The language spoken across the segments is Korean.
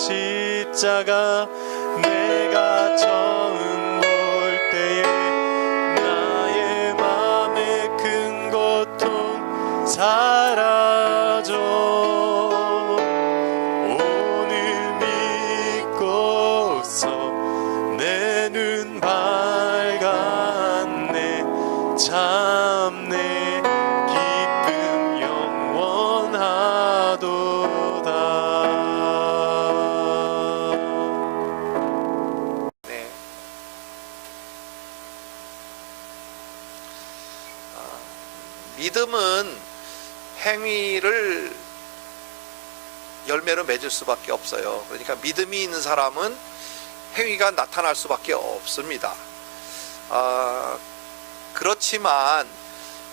십자가 내가 처음 볼 때에 나의 맘의 큰 고통 사라져 오늘 믿고서 내 눈 밝았네 참 내 기쁨 영원하도다. 네. 믿음은 행위를 열매로 맺을 수밖에 없어요. 그러니까 믿음이 있는 사람은 행위가 나타날 수밖에 없습니다. 그렇지만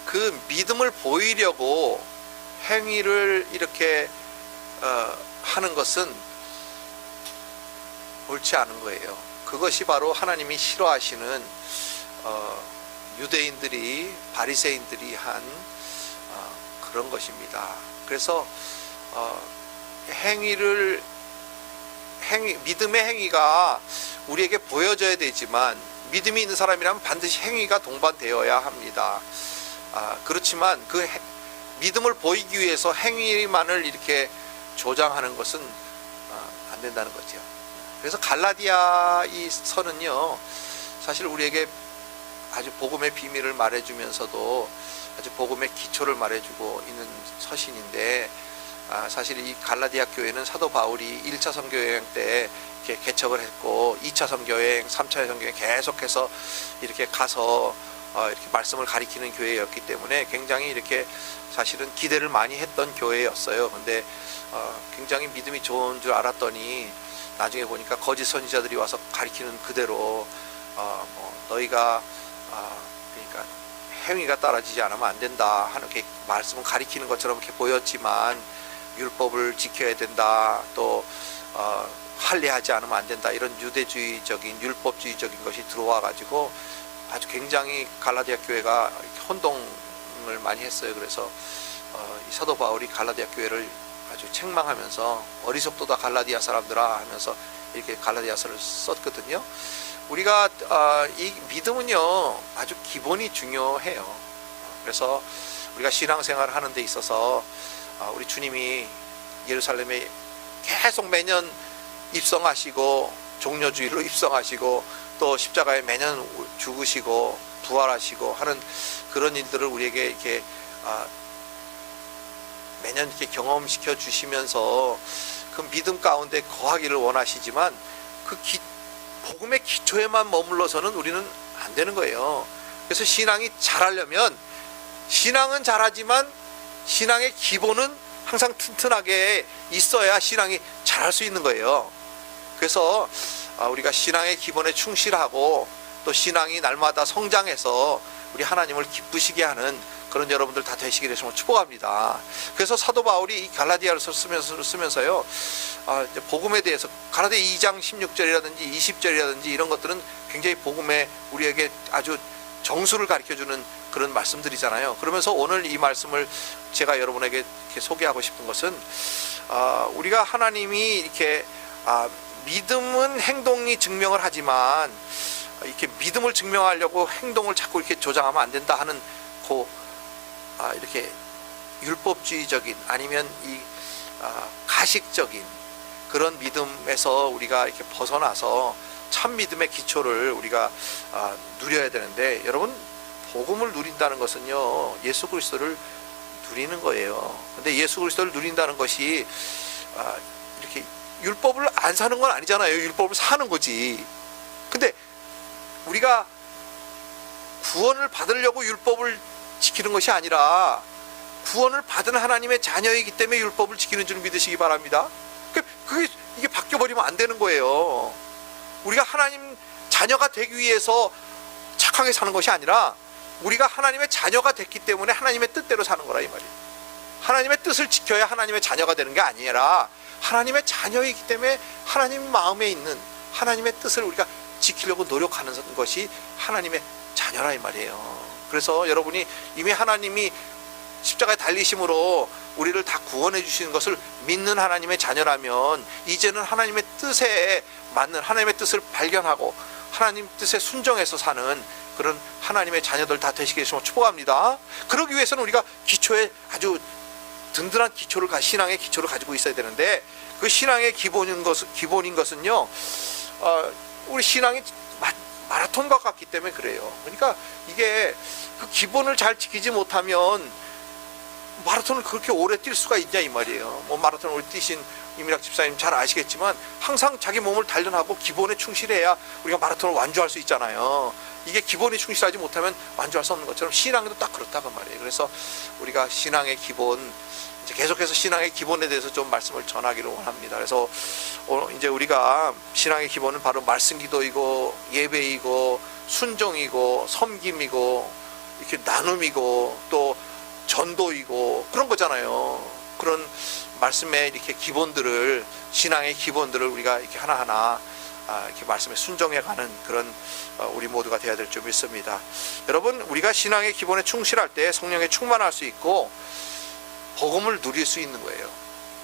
그 믿음을 보이려고 행위를 이렇게 하는 것은 옳지 않은 거예요. 그것이 바로 하나님이 싫어하시는 유대인들이 바리새인들이 한 그런 것입니다. 그래서 믿음의 행위가 우리에게 보여져야 되지만 믿음이 있는 사람이라면 반드시 행위가 동반되어야 합니다. 그렇지만 그 믿음을 보이기 위해서 행위만을 이렇게 조장하는 것은 안 된다는 거죠. 그래서 갈라디아 이 서는요, 사실 우리에게 아주 복음의 비밀을 말해주면서도 아주 복음의 기초를 말해주고 있는 서신인데, 사실 이 갈라디아 교회는 사도 바울이 1차 선교여행 때 이렇게 개척을 했고 2차 선교여행, 3차 선교여행 계속해서 이렇게 가서 이렇게 말씀을 가리키는 교회였기 때문에 굉장히 이렇게 사실은 기대를 많이 했던 교회였어요. 근데 굉장히 믿음이 좋은 줄 알았더니 나중에 보니까 거짓 선지자들이 와서 가리키는 그대로 너희가 그러니까 행위가 따라지지 않으면 안 된다 하는 게 말씀을 가리키는 것처럼 이렇게 보였지만 율법을 지켜야 된다, 또 할례하지 않으면 안 된다, 이런 유대주의적인 율법주의적인 것이 들어와 가지고 아주 굉장히 갈라디아 교회가 혼동을 많이 했어요. 그래서 이 사도 바울이 갈라디아 교회를 아주 책망하면서 어리석도다 갈라디아 사람들아 하면서 이렇게 갈라디아서를 썼거든요. 우리가 이 믿음은요 아주 기본이 중요해요. 그래서 우리가 신앙생활을 하는 데 있어서 우리 주님이 예루살렘에 계속 매년 입성하시고 종려주일로 입성하시고 또 십자가에 매년 죽으시고 부활하시고 하는 그런 일들을 우리에게 이렇게 매년 이렇게 경험시켜 주시면서 그 믿음 가운데 거하기를 원하시지만 그 복음의 기초에만 머물러서는 우리는 안 되는 거예요. 그래서 신앙이 잘하려면 신앙은 잘하지만 신앙의 기본은 항상 튼튼하게 있어야 신앙이 잘할 수 있는 거예요. 그래서 우리가 신앙의 기본에 충실하고 또 신앙이 날마다 성장해서 우리 하나님을 기쁘시게 하는 그런 여러분들 다 되시기를 정말 축복합니다. 그래서 사도 바울이 이 갈라디아를 쓰면서요 복음에 대해서 갈라디아 2장 16절이라든지 20절이라든지 이런 것들은 굉장히 복음에 우리에게 아주 정수를 가르쳐주는 그런 말씀들이잖아요. 그러면서 오늘 이 말씀을 제가 여러분에게 이렇게 소개하고 싶은 것은 우리가 하나님이 이렇게 믿음은 행동이 증명을 하지만 이렇게 믿음을 증명하려고 행동을 자꾸 이렇게 조장하면 안 된다 하는 이렇게 율법주의적인 아니면 이 가식적인 그런 믿음에서 우리가 이렇게 벗어나서 참 믿음의 기초를 우리가 누려야 되는데, 여러분 복음을 누린다는 것은요 예수 그리스도를 누리는 거예요. 근데 예수 그리스도를 누린다는 것이 이렇게 율법을 안 사는 건 아니잖아요. 율법을 사는 거지. 근데 우리가 구원을 받으려고 율법을 지키는 것이 아니라 구원을 받은 하나님의 자녀이기 때문에 율법을 지키는 줄 믿으시기 바랍니다. 이게 바뀌어버리면 안 되는 거예요. 우리가 하나님 자녀가 되기 위해서 착하게 사는 것이 아니라 우리가 하나님의 자녀가 됐기 때문에 하나님의 뜻대로 사는 거라 이 말이에요. 하나님의 뜻을 지켜야 하나님의 자녀가 되는 게 아니라 하나님의 자녀이기 때문에 하나님 마음에 있는 하나님의 뜻을 우리가 지키려고 노력하는 것이 하나님의 자녀라 이 말이에요. 그래서 여러분이 이미 하나님이 십자가에 달리심으로 우리를 다 구원해 주시는 것을 믿는 하나님의 자녀라면 이제는 하나님의 뜻에 맞는 하나님의 뜻을 발견하고 하나님 뜻에 순종해서 사는 그런 하나님의 자녀들 다 되시게 해주시면 축복합니다. 그러기 위해서는 우리가 기초에 아주 든든한 기초를 신앙의 기초를 가지고 있어야 되는데 그 신앙의 기본인 것은요 우리 신앙이 마라톤과 같기 때문에 그래요. 그러니까 이게 그 기본을 잘 지키지 못하면 마라톤을 그렇게 오래 뛸 수가 있냐 이 말이에요. 뭐 마라톤을 오래 뛰신 이민학 집사님 잘 아시겠지만 항상 자기 몸을 단련하고 기본에 충실해야 우리가 마라톤을 완주할 수 있잖아요. 이게 기본에 충실하지 못하면 완주할 수 없는 것처럼 신앙도 딱 그렇다고 말이에요. 그래서 우리가 신앙의 기본, 이제 계속해서 신앙의 기본에 대해서 좀 말씀을 전하기를 원합니다. 그래서 이제 우리가 신앙의 기본은 바로 말씀 기도이고 예배이고 순종이고 섬김이고 이렇게 나눔이고 또 전도이고 그런 거잖아요. 그런 말씀의 이렇게 기본들을 신앙의 기본들을 우리가 이렇게 하나하나 이렇게 말씀에 순종해가는 그런 우리 모두가 되어야 될 줄 믿습니다. 여러분 우리가 신앙의 기본에 충실할 때 성령에 충만할 수 있고 복음을 누릴 수 있는 거예요.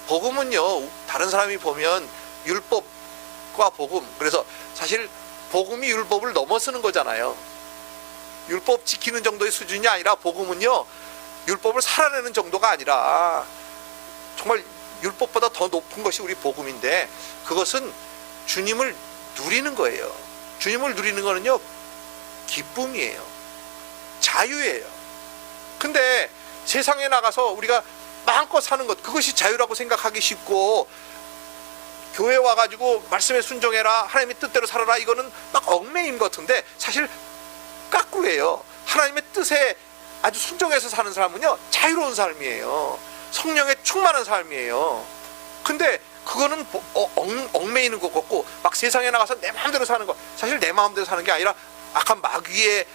복음은요 다른 사람이 보면 율법과 복음, 그래서 사실 복음이 율법을 넘어서는 거잖아요. 율법 지키는 정도의 수준이 아니라 복음은요 율법을 살아내는 정도가 아니라 정말 율법보다 더 높은 것이 우리 복음인데 그것은 주님을 누리는 거예요. 주님을 누리는 거는요 기쁨이에요. 자유예요. 근데 세상에 나가서 우리가 마음껏 사는 것, 그것이 자유라고 생각하기 쉽고 교회 와가지고 말씀에 순종해라, 하나님의 뜻대로 살아라, 이거는 막 얽매임 같은데 사실 까꾸예요. 하나님의 뜻에 아주 순종해서 사는 사람은요 자유로운 삶이에요. 성령에 충만한 삶이에요. 근데 그거는 얽매이는 것 같고 막 세상에 나가서 내 마음대로 사는 거, 사실 내 마음대로 사는 게 아니라 악한 마귀에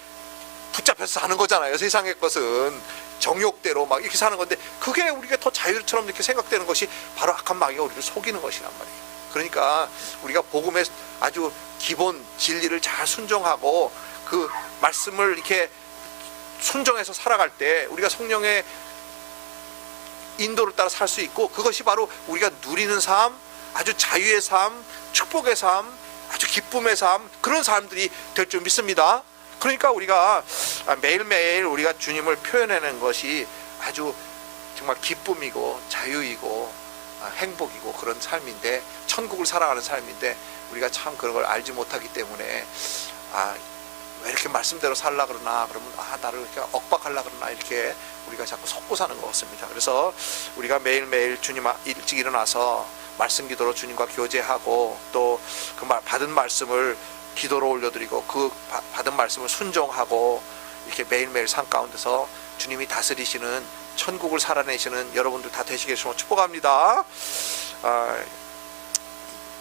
붙잡혀서 사는 거잖아요. 세상의 것은 정욕대로 막 이렇게 사는 건데 그게 우리가 더 자유처럼 이렇게 생각되는 것이 바로 악한 마귀가 우리를 속이는 것이란 말이에요. 그러니까 우리가 복음의 아주 기본 진리를 잘 순종하고 그 말씀을 이렇게 순종해서 살아갈 때 우리가 성령의 인도를 따라 살 수 있고 그것이 바로 우리가 누리는 삶, 아주 자유의 삶, 축복의 삶, 아주 기쁨의 삶, 그런 사람들이 될 줄 믿습니다. 그러니까 우리가 매일매일 우리가 주님을 표현하는 것이 아주 정말 기쁨이고 자유이고 행복이고 그런 삶인데 천국을 살아가는 삶인데 우리가 참 그런 걸 알지 못하기 때문에 왜 이렇게 말씀대로 살라 그러나, 그러면 나를 이렇게 억박하려 그러나 이렇게 우리가 자꾸 속고 사는 것 같습니다. 그래서 우리가 매일매일 주님 일찍 일어나서 말씀 기도로 주님과 교제하고 또 그 받은 말씀을 기도로 올려드리고 그 받은 말씀을 순종하고 이렇게 매일매일 삶 가운데서 주님이 다스리시는 천국을 살아내시는 여러분들 다 되시게 해주시면 축복합니다.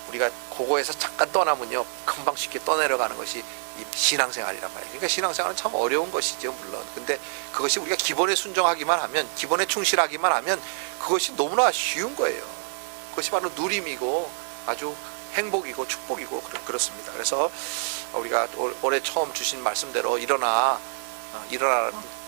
우리가 그거에서 잠깐 떠나면요 금방 쉽게 떠내려가는 것이 이 신앙생활이란 말이에요. 그러니까 신앙생활은 참 어려운 것이죠 물론. 근데 그것이 우리가 기본에 순종하기만 하면, 기본에 충실하기만 하면 그것이 너무나 쉬운 거예요. 그것이 바로 누림이고 아주 행복이고 축복이고 그렇습니다. 그래서 우리가 올해 처음 주신 말씀대로 일어나는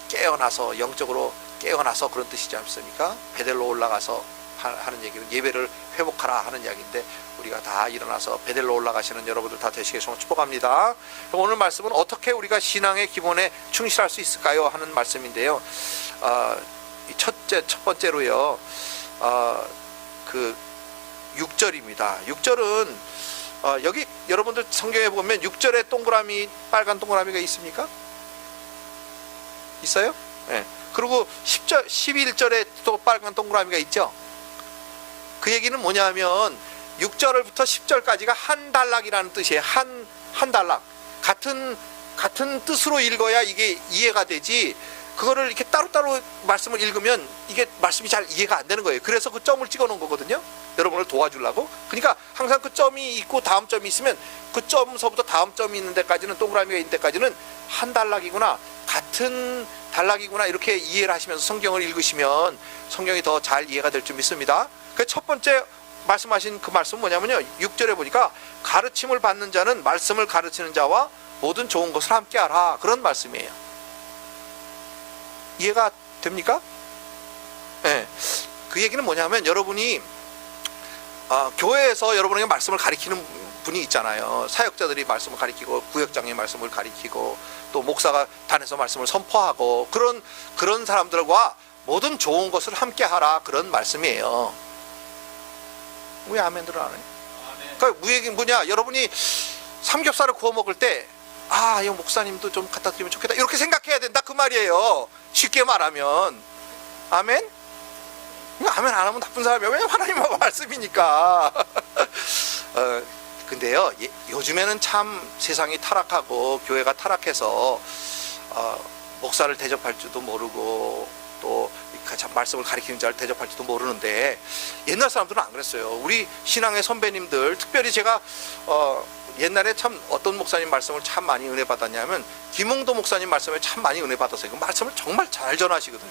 깨어나서 영적으로 깨어나서 그런 뜻이지 않습니까? 베델로 올라가서 하는 얘기는 예배를 회복하라 하는 이야기인데 우리가 다 일어나서 베델로 올라가시는 여러분들 다 되시겠으면 축복합니다. 오늘 말씀은 어떻게 우리가 신앙의 기본에 충실할 수 있을까요? 하는 말씀인데요. 첫 번째로요. 그 6절입니다. 6절은 여기 여러분들 성경에 보면 6절에 동그라미, 빨간 동그라미가 있습니까? 있어요? 네. 그리고 10절, 11절에 또 빨간 동그라미가 있죠. 그 얘기는 뭐냐면 6절부터 10절까지가 한 단락이라는 뜻이에요. 한 단락. 같은 뜻으로 읽어야 이게 이해가 되지, 그거를 이렇게 따로따로 말씀을 읽으면 이게 말씀이 잘 이해가 안 되는 거예요. 그래서 그 점을 찍어 놓은 거거든요. 여러분을 도와주려고. 그러니까 항상 그 점이 있고 다음 점이 있으면 그 점서부터 다음 점이 있는 데까지는, 동그라미가 있는 데까지는 한 단락이구나, 같은 단락이구나, 이렇게 이해를 하시면서 성경을 읽으시면 성경이 더 잘 이해가 될 줄 믿습니다. 그 첫 번째 말씀하신 그 말씀은 뭐냐면요, 6절에 보니까 가르침을 받는 자는 말씀을 가르치는 자와 모든 좋은 것을 함께 하라, 그런 말씀이에요. 이해가 됩니까? 예. 그 얘기는 뭐냐면 여러분이 교회에서 여러분에게 말씀을 가리키는 분이 있잖아요. 사역자들이 말씀을 가리키고 구역장이 말씀을 가리키고 또 목사가 단에서 말씀을 선포하고 그런 사람들과 모든 좋은 것을 함께 하라, 그런 말씀이에요. 왜 아멘들을 안 해요? 그러니까 무얘기 뭐냐, 여러분이 삼겹살을 구워 먹을 때 이 목사님도 좀 갖다 드리면 좋겠다 이렇게 생각해야 된다 그 말이에요. 쉽게 말하면. 아멘? 아멘 안 하면 나쁜 사람이야. 왜냐면 하나님하고 말씀이니까. 근데요, 요즘에는 참 세상이 타락하고 교회가 타락해서 목사를 대접할 줄도 모르고 또 말씀을 가리키는 자를 대접할 줄도 모르는데, 옛날 사람들은 안 그랬어요. 우리 신앙의 선배님들, 특별히 제가 옛날에 참 어떤 목사님 말씀을 참 많이 은혜 받았냐면 김홍도 목사님 말씀에 참 많이 은혜 받았어요. 그 말씀을 정말 잘 전하시거든요.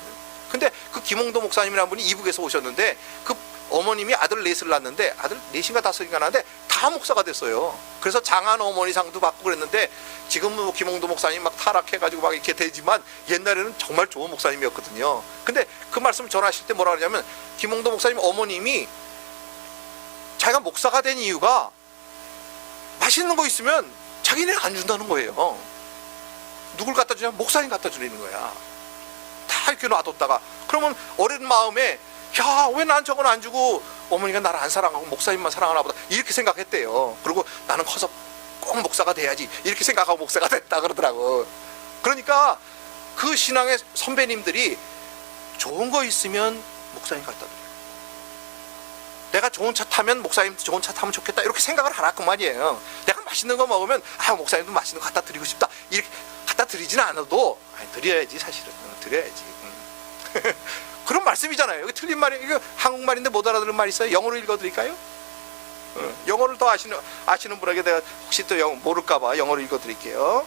근데 그 김홍도 목사님이라는 분이 이북에서 오셨는데 그 어머님이 아들 넷을 낳았는데 아들 넷인가 다섯인가 낳았는데 다 목사가 됐어요. 그래서 장한 어머니상도 받고 그랬는데 지금은 뭐 김홍도 목사님 막 타락해가지고 막 이렇게 되지만 옛날에는 정말 좋은 목사님이었거든요. 근데 그 말씀을 전하실 때 뭐라 그러냐면 김홍도 목사님 어머님이 자기가 목사가 된 이유가 맛있는 거 있으면 자기네는 안 준다는 거예요. 누굴 갖다 주냐면 목사님 갖다 주는 거야. 다 이렇게 놔뒀다가 그러면 어린 마음에 야, 왜 난 저건 안 주고 어머니가 나를 안 사랑하고 목사님만 사랑하나 보다 이렇게 생각했대요. 그리고 나는 커서 꼭 목사가 돼야지 이렇게 생각하고 목사가 됐다 그러더라고. 그러니까 그 신앙의 선배님들이 좋은 거 있으면 목사님 갖다 드려요. 내가 좋은 차 타면 목사님도 좋은 차 타면 좋겠다 이렇게 생각을 하라 그 말이에요. 내가 맛있는 거 먹으면 목사님도 맛있는 거 갖다 드리고 싶다 이렇게 갖다 드리지는 않아도 드려야지, 사실은 드려야지. 그런 말씀이잖아요. 여기 틀린 말이, 이거 한국말인데 못 알아들은 말 있어요? 영어로 읽어드릴까요? 영어를 더 아시는 분에게 내가 혹시 또 모를까봐 영어로 읽어드릴게요.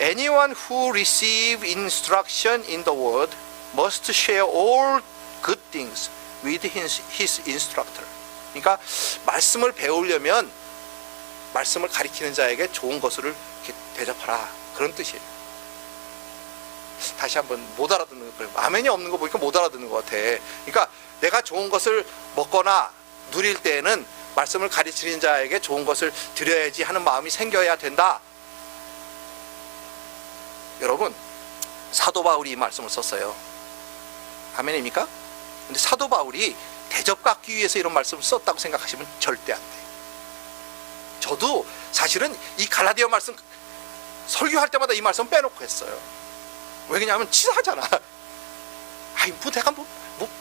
Anyone who receive instruction in the word must share all good things with his instructor. 그러니까 말씀을 배우려면 말씀을 가리키는 자에게 좋은 것을 이렇게 대접하라, 그런 뜻이에요. 다시 한번 못 알아듣는 거예요. 아멘이 없는 거 보니까 못 알아듣는 것 같아. 그러니까 내가 좋은 것을 먹거나 누릴 때에는 말씀을 가르치는 자에게 좋은 것을 드려야지 하는 마음이 생겨야 된다. 여러분, 사도 바울이 이 말씀을 썼어요. 아멘입니까? 근데 사도 바울이 대접받기 위해서 이런 말씀을 썼다고 생각하시면 절대 안 돼요. 저도 사실은 이 갈라디아 말씀 설교할 때마다 이 말씀 빼놓고 했어요. 왜냐하면 치사하잖아. 뭐 내가 뭐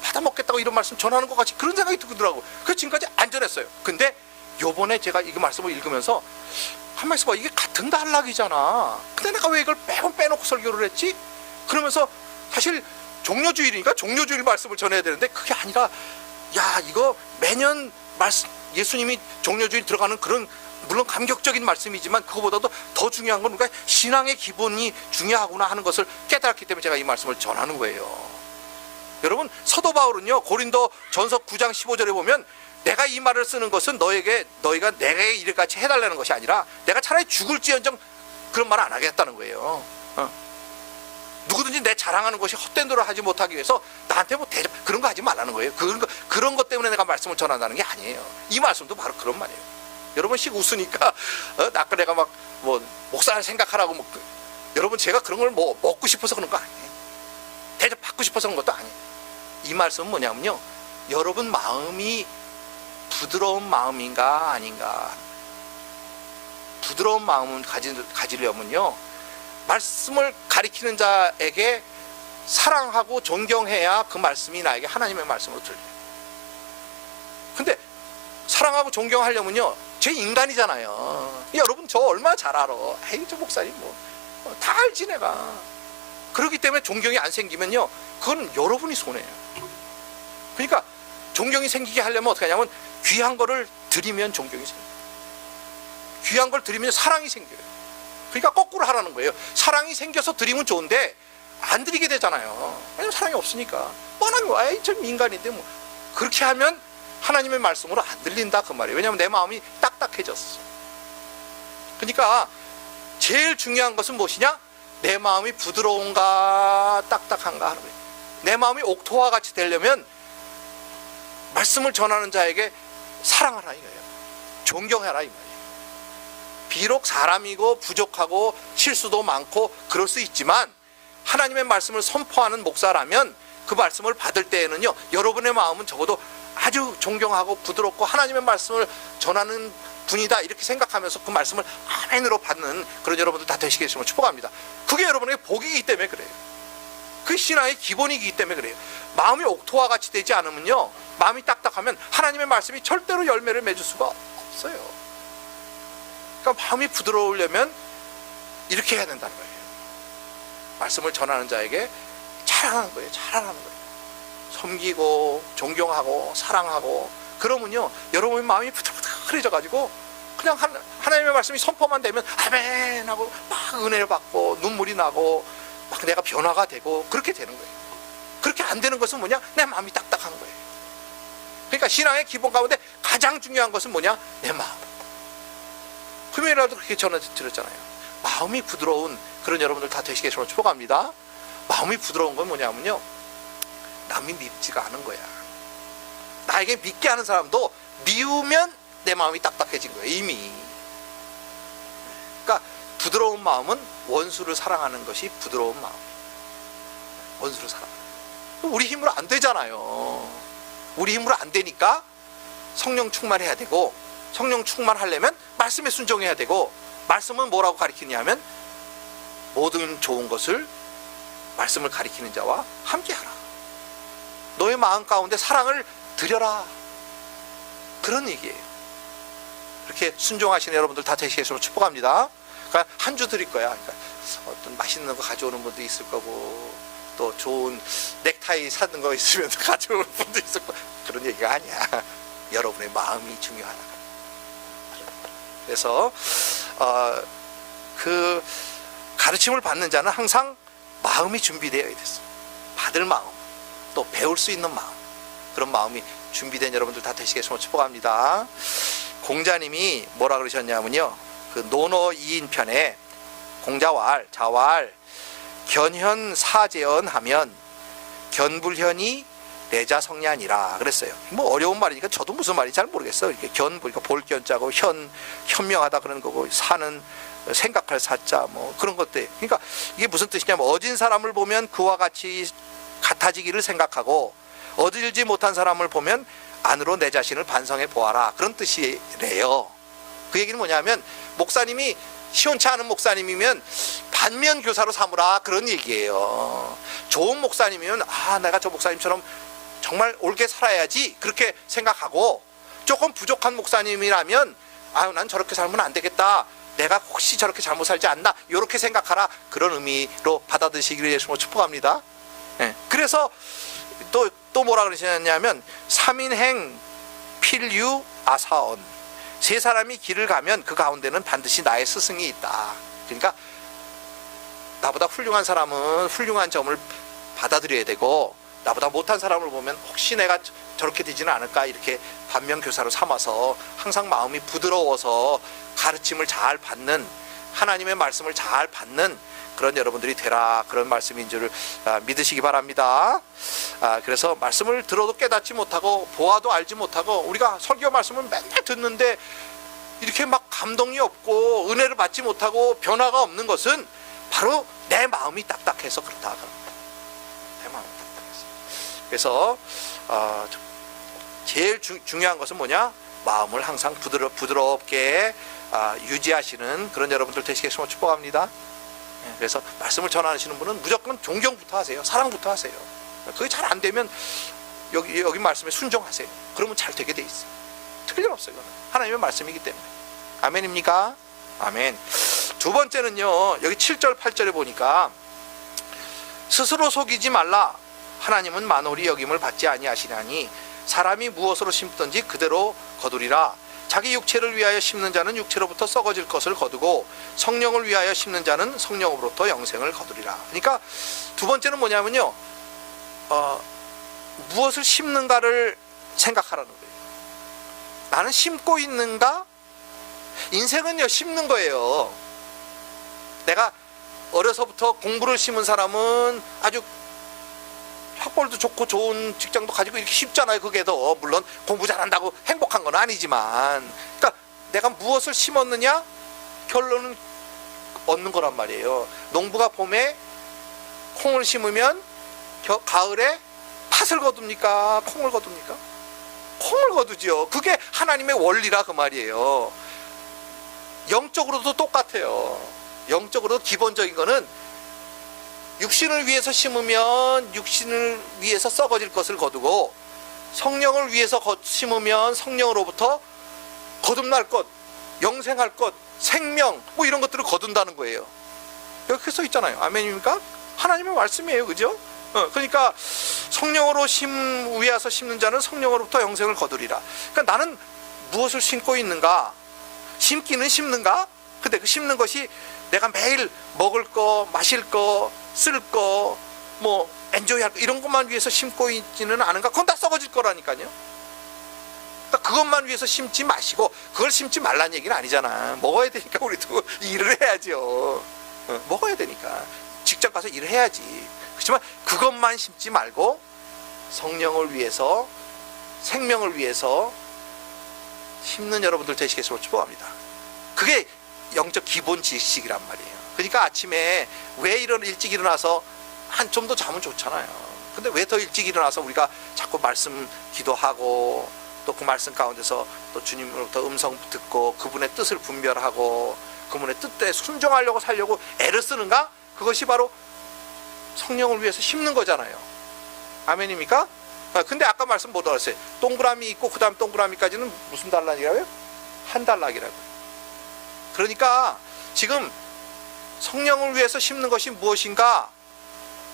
받아먹겠다고 이런 말씀 전하는 것 같이 그런 생각이 들더라고. 그래서 지금까지 안 전했어요. 근데 요번에 제가 이 말씀을 읽으면서 한 말씀 봐, 이게 같은 단락이잖아. 근데 내가 왜 이걸 매번 빼놓고 설교를 했지? 그러면서 사실 종료주일이니까 종료주일 말씀을 전해야 되는데 그게 아니라 이거 매년 말씀, 예수님이 종료주일 들어가는 그런 물론 감격적인 말씀이지만 그거보다도 더 중요한 건 그러니까 신앙의 기본이 중요하구나 하는 것을 깨달았기 때문에 제가 이 말씀을 전하는 거예요. 여러분, 사도 바울은요 고린도 전서 9장 15절에 보면 내가 이 말을 쓰는 것은 너희가 내게 이를같이 해달라는 것이 아니라 내가 차라리 죽을지언정 그런 말 안 하겠다는 거예요. 누구든지 내 자랑하는 것이 헛된 대로 하지 못하기 위해서 나한테 뭐 대접 그런 거 하지 말라는 거예요. 그런 것 때문에 내가 말씀을 전한다는 게 아니에요. 이 말씀도 바로 그런 말이에요. 여러분씩 웃으니까 아까 내가 막 뭐 목사를 생각하라고 여러분 제가 그런 걸 뭐 먹고 싶어서 그런 거 아니에요. 대접 받고 싶어서 그런 것도 아니에요. 이 말씀은 뭐냐면요, 여러분 마음이 부드러운 마음인가 아닌가. 부드러운 마음을 가지려면요 말씀을 가리키는 자에게 사랑하고 존경해야 그 말씀이 나에게 하나님의 말씀으로 들려요. 근데 사랑하고 존경하려면요 제 인간이잖아요. 여러분 저 얼마나 잘 알아. 저 목사님 다 알지 내가. 그렇기 때문에 존경이 안 생기면요 그건 여러분이 손해예요. 그러니까 존경이 생기게 하려면 어떻게 하냐면 귀한 거를 드리면 존경이 생겨요. 귀한 걸 드리면 사랑이 생겨요. 그러니까 거꾸로 하라는 거예요. 사랑이 생겨서 드리면 좋은데 안 드리게 되잖아요. 왜냐면 사랑이 없으니까. 뻔한 거. 저 인간인데 뭐. 그렇게 하면 하나님의 말씀으로 안 들린다 그 말이에요. 왜냐하면 내 마음이 딱딱해졌어. 그러니까 제일 중요한 것은 무엇이냐? 내 마음이 부드러운가 딱딱한가 하는 거예요. 내 마음이 옥토와 같이 되려면 말씀을 전하는 자에게 사랑하라 이거예요. 존경하라 이 말이에요. 비록 사람이고 부족하고 실수도 많고 그럴 수 있지만 하나님의 말씀을 선포하는 목사라면 그 말씀을 받을 때에는요, 여러분의 마음은 적어도 아주 존경하고 부드럽고 하나님의 말씀을 전하는 분이다 이렇게 생각하면서 그 말씀을 아멘으로 받는 그런 여러분들 다 되시겠음을 축복합니다. 그게 여러분에게 복이기 때문에 그래요. 그 신앙의 기본이기 때문에 그래요. 마음이 옥토와 같이 되지 않으면요, 마음이 딱딱하면 하나님의 말씀이 절대로 열매를 맺을 수가 없어요. 그러니까 마음이 부드러우려면 이렇게 해야 된다는 거예요. 말씀을 전하는 자에게 자랑하는 거예요. 자랑하는 거예요. 섬기고 존경하고 사랑하고 그러면요, 여러분의 마음이 부들부들해져 가지고 그냥 하나님의 말씀이 선포만 되면 아멘 하고 막 은혜를 받고 눈물이 나고 막 내가 변화가 되고 그렇게 되는 거예요. 그렇게 안 되는 것은 뭐냐? 내 마음이 딱딱한 거예요. 그러니까 신앙의 기본 가운데 가장 중요한 것은 뭐냐? 내 마음. 금요일에도 그렇게 전화 드렸잖아요. 마음이 부드러운 그런 여러분들 다 되시겠으면 축복합니다. 마음이 부드러운 건 뭐냐면요, 남이 밉지가 않은 거야. 나에게 믿게 하는 사람도 미우면 내 마음이 딱딱해진 거예요, 이미. 그러니까 부드러운 마음은 원수를 사랑하는 것이 부드러운 마음. 원수를 사랑. 우리 힘으로 안 되잖아요. 우리 힘으로 안 되니까 성령 충만해야 되고, 성령 충만하려면 말씀에 순종해야 되고, 말씀은 뭐라고 가리키냐면 모든 좋은 것을 말씀을 가리키는 자와 함께하라. 너의 마음 가운데 사랑을 드려라. 그런 얘기예요. 그렇게 순종하시는 여러분들 다 되시겠으면 축복합니다. 그러니까 한 주 드릴 거야. 그러니까 어떤 맛있는 거 가져오는 분도 있을 거고, 또 좋은 넥타이 사는 거 있으면 가져오는 분도 있을 거고, 그런 얘기가 아니야. 여러분의 마음이 중요하다. 그래서 그 가르침을 받는 자는 항상 마음이 준비되어야 됐어. 받을 마음, 또 배울 수 있는 마음, 그런 마음이 준비된 여러분들 다 되시겠으면 축복합니다. 공자님이 뭐라 그러셨냐면요, 그 논어 2인 편에 공자왈 자왈 견현 사재현 하면 견불현이 내자성냐니라 그랬어요. 뭐 어려운 말이니까 저도 무슨 말인지 잘 모르겠어요. 이렇게 견 보니까 볼견자고 현명하다 그런 거고, 사는 생각할 사자 뭐 그런 것들. 그러니까 이게 무슨 뜻이냐면 어진 사람을 보면 그와 같이 같아지기를 생각하고 얻을지 못한 사람을 보면 안으로 내 자신을 반성해 보아라, 그런 뜻이래요. 그 얘기는 뭐냐면 목사님이 시원치 않은 목사님이면 반면 교사로 삼으라, 그런 얘기예요. 좋은 목사님이면 내가 저 목사님처럼 정말 옳게 살아야지 그렇게 생각하고, 조금 부족한 목사님이라면 난 저렇게 살면 안 되겠다, 내가 혹시 저렇게 잘못 살지 않나, 이렇게 생각하라, 그런 의미로 받아들이시기를 예수로 축복합니다. 네. 그래서 또 뭐라 그러셨냐면 삼인행 필유 아사언, 세 사람이 길을 가면 그 가운데는 반드시 나의 스승이 있다. 그러니까 나보다 훌륭한 사람은 훌륭한 점을 받아들여야 되고, 나보다 못한 사람을 보면 혹시 내가 저렇게 되지는 않을까, 이렇게 반면교사로 삼아서 항상 마음이 부드러워서 가르침을 잘 받는, 하나님의 말씀을 잘 받는 그런 여러분들이 되라, 그런 말씀인 줄 믿으시기 바랍니다. 그래서 말씀을 들어도 깨닫지 못하고 보아도 알지 못하고, 우리가 설교 말씀을 맨날 듣는데 이렇게 막 감동이 없고 은혜를 받지 못하고 변화가 없는 것은 바로 내 마음이 딱딱해서 그렇다. 내 마음이 딱딱해서. 그래서 제일 중요한 것은 뭐냐? 마음을 항상 부드럽게 유지하시는 그런 여러분들 되시겠으면 축복합니다. 그래서 말씀을 전하시는 분은 무조건 존경부터 하세요. 사랑부터 하세요. 그게 잘 안 되면 여기 말씀에 순종하세요. 그러면 잘 되게 돼 있어요. 틀림없어요. 이거는 하나님의 말씀이기 때문에. 아멘입니까? 아멘. 두 번째는요, 여기 7절 8절에 보니까 스스로 속이지 말라. 하나님은 만홀히 여김을 받지 아니하시나니 사람이 무엇으로 심든지 그대로 거두리라. 자기 육체를 위하여 심는 자는 육체로부터 썩어질 것을 거두고 성령을 위하여 심는 자는 성령으로부터 영생을 거두리라. 그러니까 두 번째는 뭐냐면요, 무엇을 심는가를 생각하라는 거예요. 나는 심고 있는가? 인생은요, 심는 거예요. 내가 어려서부터 공부를 심은 사람은 아주 학벌도 좋고 좋은 직장도 가지고 이렇게 쉽잖아요. 그게 더 물론 공부 잘한다고 행복한 건 아니지만, 그러니까 내가 무엇을 심었느냐 결론은 얻는 거란 말이에요. 농부가 봄에 콩을 심으면 가을에 팥을 거둡니까? 콩을 거둡니까? 콩을 거두죠. 그게 하나님의 원리라 그 말이에요. 영적으로도 똑같아요. 영적으로도 기본적인 거는 육신을 위해서 심으면 육신을 위해서 썩어질 것을 거두고, 성령을 위해서 심으면 성령으로부터 거듭날 것, 영생할 것, 생명 뭐 이런 것들을 거둔다는 거예요. 여기 써 있잖아요. 아멘입니까? 하나님의 말씀이에요. 그죠? 그러니까 성령으로 위에서 심는 자는 성령으로부터 영생을 거두리라. 그러니까 나는 무엇을 심고 있는가? 심기는 심는가? 근데 그 심는 것이 내가 매일 먹을 거, 마실 거, 쓸 거, 뭐 엔조이할 거 이런 것만 위해서 심고 있지는 않은가? 그건 다 썩어질 거라니까요. 그러니까 그것만 위해서 심지 마시고, 그걸 심지 말라는 얘기는 아니잖아. 먹어야 되니까 우리도 일을 해야죠. 먹어야 되니까 직장 가서 일을 해야지. 그렇지만 그것만 심지 말고 성령을 위해서, 생명을 위해서 심는 여러분들 되시겠으면 축복합니다. 그게 영적 기본 지식이란 말이에요. 그러니까 아침에 왜 일찍 일어나서 좀 더 자면 좋잖아요. 근데 왜 더 일찍 일어나서 우리가 자꾸 말씀 기도하고, 또 그 말씀 가운데서 또 주님으로부터 음성 듣고 그분의 뜻을 분별하고 그분의 뜻대로 순종하려고 살려고 애를 쓰는가? 그것이 바로 성령을 위해서 심는 거잖아요. 아멘입니까? 근데 아까 말씀 못 알았어요. 동그라미 있고 그 다음 동그라미까지는 무슨 단락이라고요? 한 단락이라고요. 그러니까 지금 성령을 위해서 심는 것이 무엇인가?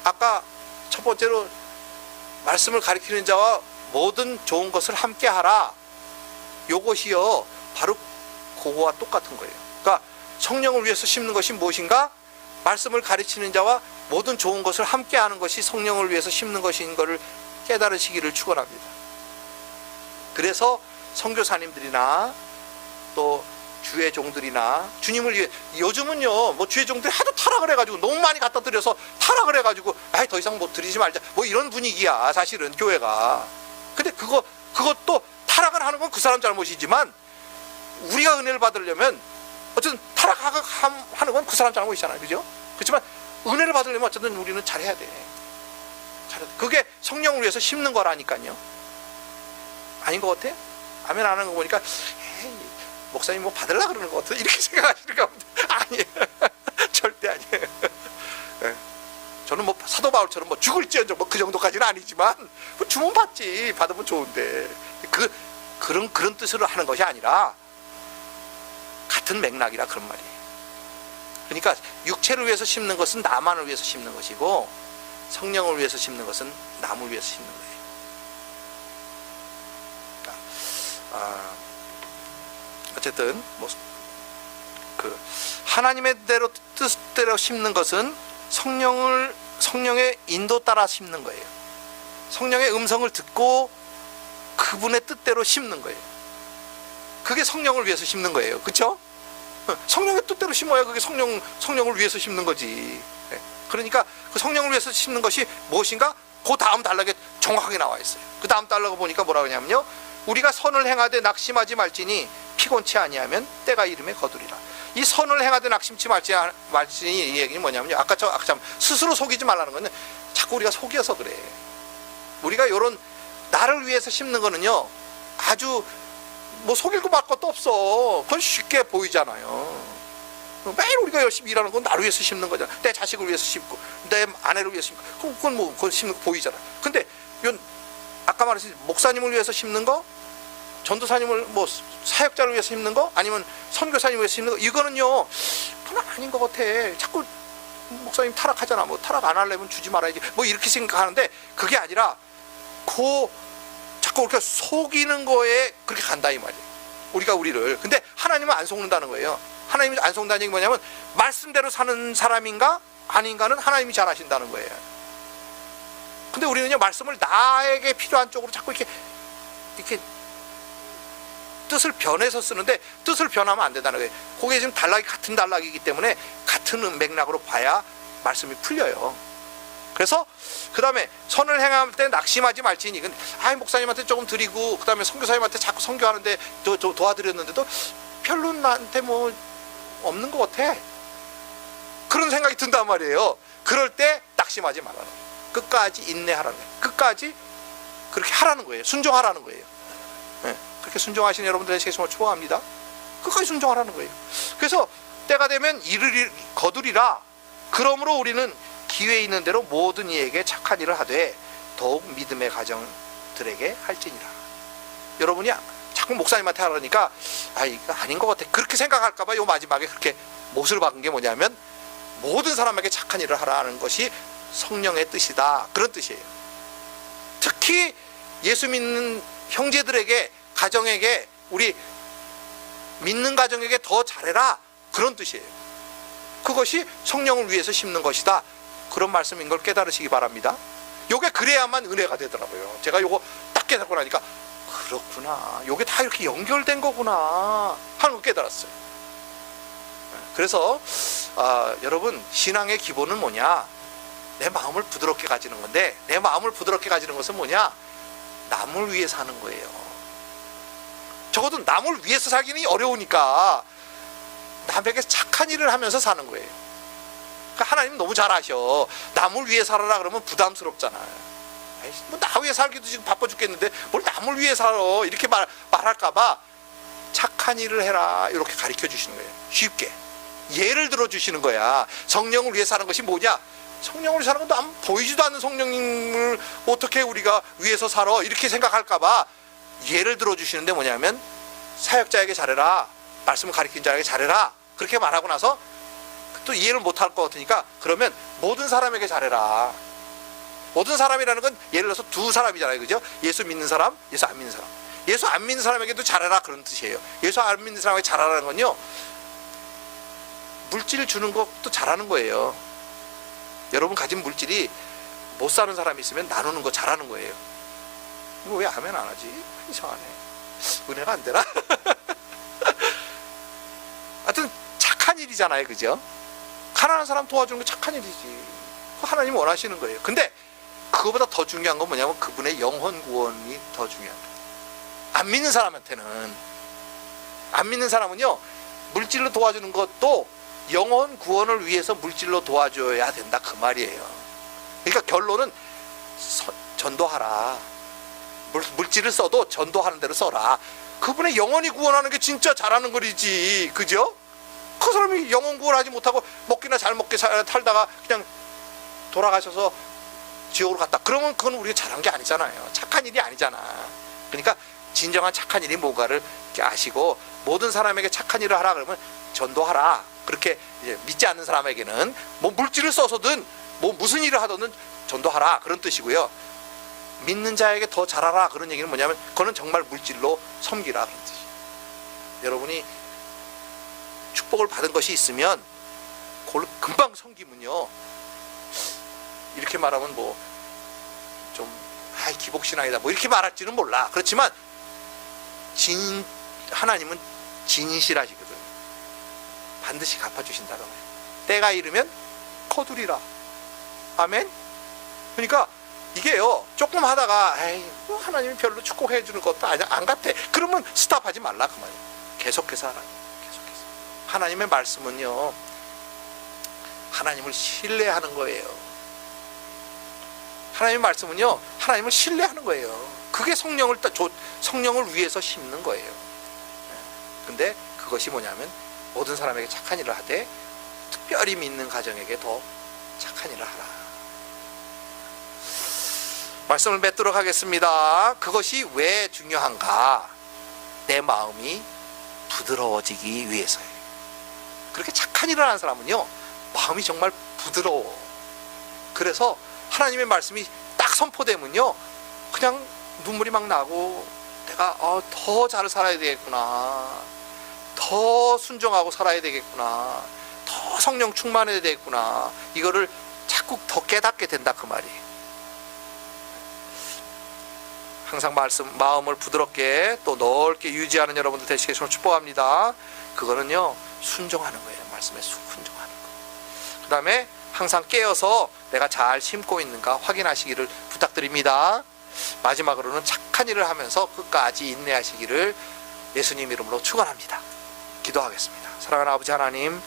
아까 첫 번째로 말씀을 가리키는 자와 모든 좋은 것을 함께 하라. 요것이요 바로 그거와 똑같은 거예요. 그러니까 성령을 위해서 심는 것이 무엇인가? 말씀을 가르치는 자와 모든 좋은 것을 함께 하는 것이 성령을 위해서 심는 것인 것을 깨달으시기를 축원합니다. 그래서 선교사님들이나 또 주의 종들이나 주님을 위해, 요즘은요 뭐 주의 종들이 하도 타락을 해가지고 너무 많이 갖다 드려서 타락을 해가지고 아이 더 이상 못 드리지 말자 뭐 이런 분위기야 사실은 교회가. 근데 그것도 타락을 하는 건 그 사람 잘못이지만 우리가 은혜를 받으려면 어쨌든 타락하는 건 그 사람 잘못이잖아요. 그죠? 그렇지만 은혜를 받으려면 어쨌든 우리는 잘해야 돼. 그게 성령을 위해서 심는 거라니까요. 아닌 것 같아? 아멘 안 하는 거 보니까 에이, 목사님 뭐 받으려고 그러는 것 같아 이렇게 생각하시는가 보다. 아니에요. 절대 아니에요. 저는 뭐 사도 바울처럼 뭐 죽을지언정 뭐 그 정도까지는 아니지만 뭐 주면 받지, 받으면 좋은데 그런 뜻으로 하는 것이 아니라 같은 맥락이라 그런 말이에요. 그러니까 육체를 위해서 심는 것은 나만을 위해서 심는 것이고 성령을 위해서 심는 것은 남을 위해서 심는 거예요. 그러니까, 어쨌든 뭐 그 하나님의 대로 뜻대로 심는 것은 성령의 인도 따라 심는 거예요. 성령의 음성을 듣고 그분의 뜻대로 심는 거예요. 그게 성령을 위해서 심는 거예요. 그렇죠? 성령의 뜻대로 심어야 그게 성령을 위해서 심는 거지. 그러니까 그 성령을 위해서 심는 것이 무엇인가? 그 다음 단락에 정확하게 나와 있어요. 그 다음 단락을 보니까 뭐라고 하냐면요, 우리가 선을 행하되 낙심하지 말지니 피곤치 아니하면 때가 이름에 거두리라. 이 선을 행하되 낙심치 말지니 이 얘기는 뭐냐면요, 아까 참 스스로 속이지 말라는 거는 자꾸 우리가 속여서 그래. 우리가 요런 나를 위해서 심는 거는요 아주 뭐 속일 거 말 것도 없어. 그건 쉽게 보이잖아요. 매일 우리가 열심히 일하는 건 나를 위해서 심는 거잖아. 내 자식을 위해서 심고 내 아내를 위해서 심고 그건 뭐 그건 심는 거 보이잖아. 근데 이건 아까 말했듯이 목사님을 위해서 심는 거, 전도사님을 뭐 사역자를 위해서 심는 거, 아니면 선교사님을 위해서 심는 거, 이거는요 그건 아닌 것 같아. 자꾸 목사님 타락하잖아. 뭐 타락 안 하려면 주지 말아야지 뭐 이렇게 생각하는데 그게 아니라 자꾸 그렇게 속이는 거에 그렇게 간다 이 말이에요. 우리가 우리를. 근데 하나님은 안 속는다는 거예요. 하나님이 안 속는다는 얘기 뭐냐면 말씀대로 사는 사람인가 아닌가는 하나님이 잘 아신다는 거예요. 근데 우리는요 말씀을 나에게 필요한 쪽으로 자꾸 이렇게 뜻을 변해서 쓰는데 뜻을 변하면 안 된다는 거예요. 그게 지금 단락이 같은 단락이기 때문에 같은 맥락으로 봐야 말씀이 풀려요. 그래서 그 다음에 선을 행할 때 낙심하지 말지니. 이건 목사님한테 조금 드리고 그 다음에 선교사님한테 자꾸 선교하는데 도와드렸는데도 별로 나한테 뭐 없는 것 같아. 그런 생각이 든단 말이에요. 그럴 때 낙심하지 말라는 거예요. 끝까지 인내하라는 거예요. 끝까지 그렇게 하라는 거예요. 순종하라는 거예요. 네. 그렇게 순종하시는 여러분들의 세상을 축복합니다. 끝까지 순종하라는 거예요. 그래서 때가 되면 거두리라. 그러므로 우리는 기회 있는 대로 모든 이에게 착한 일을 하되 더욱 믿음의 가정들에게 할지니라. 여러분이 자꾸 목사님한테 하라니까 이거 아닌 것 같아. 그렇게 생각할까봐 요 마지막에 그렇게 못을 박은 게 뭐냐면 모든 사람에게 착한 일을 하라는 것이 성령의 뜻이다. 그런 뜻이에요. 특히 예수 믿는 형제들에게, 가정에게, 우리 믿는 가정에게 더 잘해라. 그런 뜻이에요. 그것이 성령을 위해서 심는 것이다. 그런 말씀인 걸 깨달으시기 바랍니다. 요게 그래야만 은혜가 되더라고요. 제가 요거 딱 깨닫고 나니까 그렇구나. 요게 다 이렇게 연결된 거구나 하는 걸 깨달았어요. 그래서 여러분, 신앙의 기본은 뭐냐? 내 마음을 부드럽게 가지는 건데, 내 마음을 부드럽게 가지는 것은 뭐냐? 남을 위해 사는 거예요. 적어도 남을 위해서 살기는 어려우니까 남에게 착한 일을 하면서 사는 거예요. 그러니까 하나님 너무 잘 아셔. 남을 위해 살아라 그러면 부담스럽잖아요. 뭐 나 위해 살기도 지금 바빠 죽겠는데 뭘 남을 위해 살아, 이렇게 말할까봐 착한 일을 해라, 이렇게 가르쳐 주시는 거예요. 쉽게 예를 들어 주시는 거야. 성령을 위해 사는 것이 뭐냐? 성령을 사는 건 남 보이지도 않는 성령님을 어떻게 우리가 위해서 살아, 이렇게 생각할까봐 예를 들어 주시는데 뭐냐면 사역자에게 잘해라, 말씀을 가르친 자에게 잘해라, 그렇게 말하고 나서 또 이해를 못할 것 같으니까 그러면 모든 사람에게 잘해라. 모든 사람이라는 건 예를 들어서 두 사람이잖아요, 그죠? 예수 믿는 사람, 예수 안 믿는 사람. 예수 안 믿는 사람에게도 잘해라, 그런 뜻이에요. 예수 안 믿는 사람에게 잘하라는 건요, 물질 주는 것도 잘하는 거예요. 여러분 가진 물질이 못 사는 사람이 있으면 나누는 거 잘하는 거예요. 이거 왜 아멘 안 하지? 이상하네. 은혜가 안 되나? 하여튼 착한 일이잖아요, 그죠? 가난한 사람 도와주는 거 착한 일이지. 하나님 원하시는 거예요. 근데 그거보다 더 중요한 건 뭐냐면 그분의 영혼 구원이 더 중요한 거예요. 안 믿는 사람한테는, 안 믿는 사람은요, 물질로 도와주는 것도 영혼 구원을 위해서 물질로 도와줘야 된다, 그 말이에요. 그러니까 결론은 전도하라. 물질을 써도 전도하는 대로 써라. 그분의 영혼이 구원하는 게 진짜 잘하는 거리지, 그죠? 그 사람이 영혼 구원하지 못하고 먹기나 잘 먹게 살다가 그냥 돌아가셔서 지옥으로 갔다, 그러면 그건 우리가 잘한 게 아니잖아요. 착한 일이 아니잖아. 그러니까 진정한 착한 일이 뭔가를 이렇게 아시고, 모든 사람에게 착한 일을 하라 그러면 전도하라. 그렇게 이제 믿지 않는 사람에게는 뭐 물질을 써서든 뭐 무슨 일을 하든 전도하라, 그런 뜻이고요. 믿는 자에게 더 잘하라, 그런 얘기는 뭐냐면 그거는 정말 물질로 섬기라, 그런 뜻이에요. 여러분이 축복을 받은 것이 있으면 그걸 금방 섬기면요, 이렇게 말하면 뭐 좀 기복신앙이다 뭐 이렇게 말할지는 몰라. 그렇지만 하나님은 진실하시거든. 반드시 갚아주신다는 거예요. 때가 이르면 거두리라. 아멘. 그러니까 이게요, 조금 하다가 뭐 하나님이 별로 축복해 주는 것도 아니야, 안 같아, 그러면 스탑하지 말라, 그 말이에요. 계속해서 하라. 계속해서. 하나님의 말씀은요, 하나님을 신뢰하는 거예요. 하나님의 말씀은요, 하나님을 신뢰하는 거예요. 그게 성령을 위해서 심는 거예요. 근데 그것이 뭐냐면 모든 사람에게 착한 일을 하되 특별히 믿는 가정에게 더 착한 일을 하라. 말씀을 맺도록 하겠습니다. 그것이 왜 중요한가? 내 마음이 부드러워지기 위해서예요. 그렇게 착한 일을 하는 사람은요, 마음이 정말 부드러워. 그래서 하나님의 말씀이 딱 선포되면요, 그냥 눈물이 막 나고, 내가 더 잘 살아야 되겠구나, 더 순종하고 살아야 되겠구나, 더 성령 충만해야 되겠구나, 이거를 자꾸 더 깨닫게 된다, 그 말이에요. 항상 마음을 부드럽게 또 넓게 유지하는 여러분들 되시길 축복합니다. 그거는요, 순종하는 거예요. 말씀에 순종하는 거. 그 다음에 항상 깨어서 내가 잘 심고 있는가 확인하시기를 부탁드립니다. 마지막으로는 착한 일을 하면서 끝까지 인내하시기를 예수님 이름으로 축원합니다. 기도하겠습니다. 사랑하는 아버지 하나님,